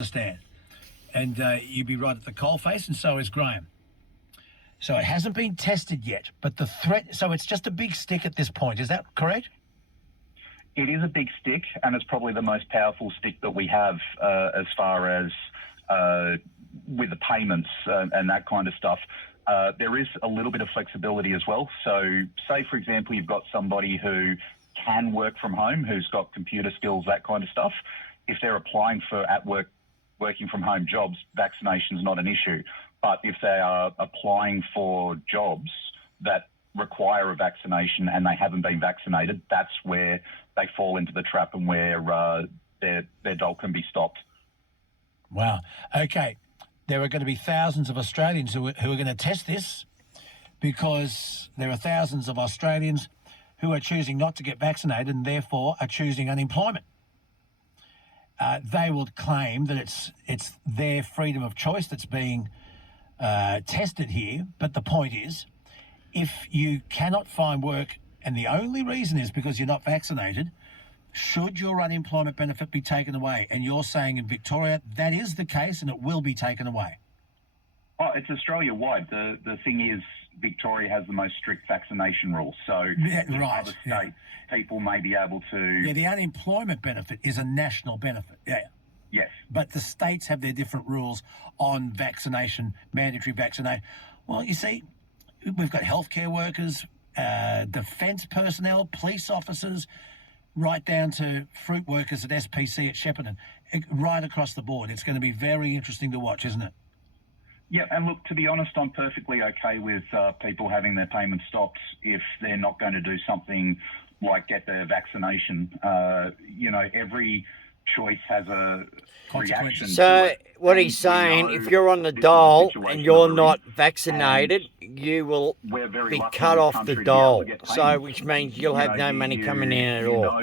understand. And you'd be right at the coalface, and so is Graham. So it hasn't been tested yet, but the threat, so it's just a big stick at this point. Is that correct? It is a big stick, and it's probably the most powerful stick that we have as far as with the payments and that kind of stuff. There is a little bit of flexibility as well. So say, for example, you've got somebody who can work from home, who's got computer skills, that kind of stuff. If they're applying for working from home jobs, vaccination is not an issue. But if they are applying for jobs that require a vaccination and they haven't been vaccinated, that's where they fall into the trap and where their dole can be stopped. Wow. Okay. There are going to be thousands of Australians who are going to test this, because there are thousands of Australians who are choosing not to get vaccinated and therefore are choosing unemployment. They will claim that it's their freedom of choice that's being tested here. But the point is, if you cannot find work and the only reason is because you're not vaccinated, should your unemployment benefit be taken away? And you're saying in Victoria that is the case and it will be taken away. Oh, it's Australia-wide. The thing is, Victoria has the most strict vaccination rules. So in other states, people may be able to... Yeah, the unemployment benefit is a national benefit. Yeah. Yes. But the states have their different rules on vaccination, mandatory vaccination. Well, you see, we've got healthcare workers, defence personnel, police officers, right down to fruit workers at SPC at Shepparton, right across the board. It's going to be very interesting to watch, isn't it? Yeah, and look, to be honest, I'm perfectly okay with people having their payments stopped if they're not going to do something like get their vaccination. Every choice has a reaction. So what he's saying, if you're on the dole and you're not vaccinated, you will be cut off the dole. So which means you'll have no money coming in at all.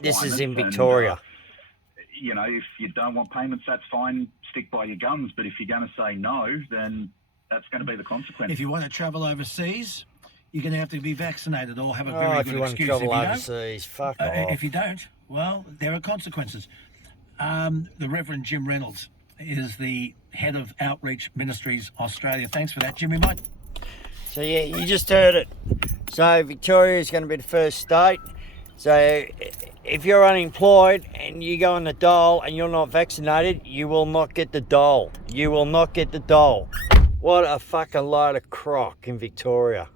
This is in Victoria. If you don't want payments, that's fine. Stick by your guns. But if you're going to say no, then that's going to be the consequence. If you want to travel overseas, you're going to have to be vaccinated or have a very good excuse. If you want to travel overseas, fuck off. If you don't, well, there are consequences. The Reverend Jim Reynolds is the head of Outreach Ministries Australia. Thanks for that, Jimmy. Mate. So yeah, you just heard it. So Victoria is going to be the first state. So if you're unemployed and you go on the dole and you're not vaccinated, you will not get the dole. You will not get the dole. What a fucking load of crock in Victoria.